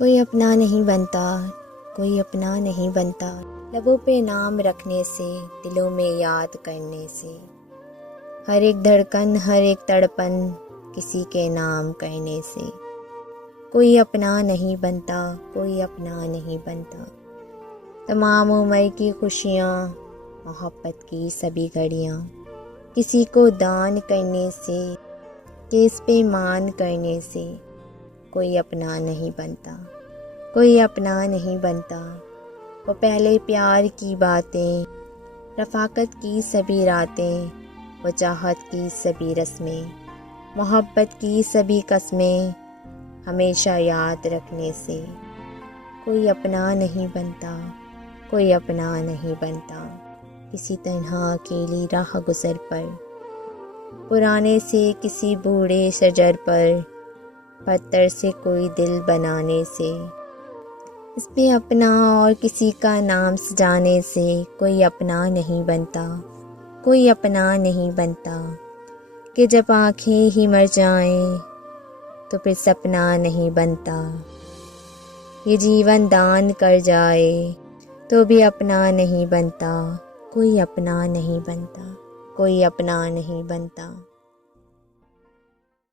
کوئی اپنا نہیں بنتا، کوئی اپنا نہیں بنتا، لبوں پہ نام رکھنے سے، دلوں میں یاد کرنے سے، ہر ایک دھڑکن، ہر ایک تڑپن کسی کے نام کرنے سے۔ کوئی اپنا نہیں بنتا، کوئی اپنا نہیں بنتا، تمام عمر کی خوشیاں، محبت کی سبھی گھڑیاں، کسی کو دان کرنے سے، کس پہ مان کرنے سے، کوئی اپنا نہیں بنتا، کوئی اپنا نہیں بنتا۔ وہ پہلے پیار کی باتیں، رفاقت کی سبھی راتیں، وہ چاہت کی سبھی رسمیں، محبت کی سبھی قسمیں، ہمیشہ یاد رکھنے سے۔ کوئی اپنا نہیں بنتا، کوئی اپنا نہیں بنتا، کسی تنہا اکیلی راہ گزر پر، پرانے سے کسی بوڑھے شجر پر، پتھر سے کوئی دل بنانے سے، اس پہ اپنا اور کسی کا نام سجانے سے، کوئی اپنا نہیں بنتا، کوئی اپنا نہیں بنتا، کہ جب آنکھیں ہی مر جائیں تو پھر سپنا نہیں بنتا، یہ جیون دان کر جائے تو بھی اپنا نہیں بنتا، کوئی اپنا نہیں بنتا، کوئی اپنا نہیں بنتا۔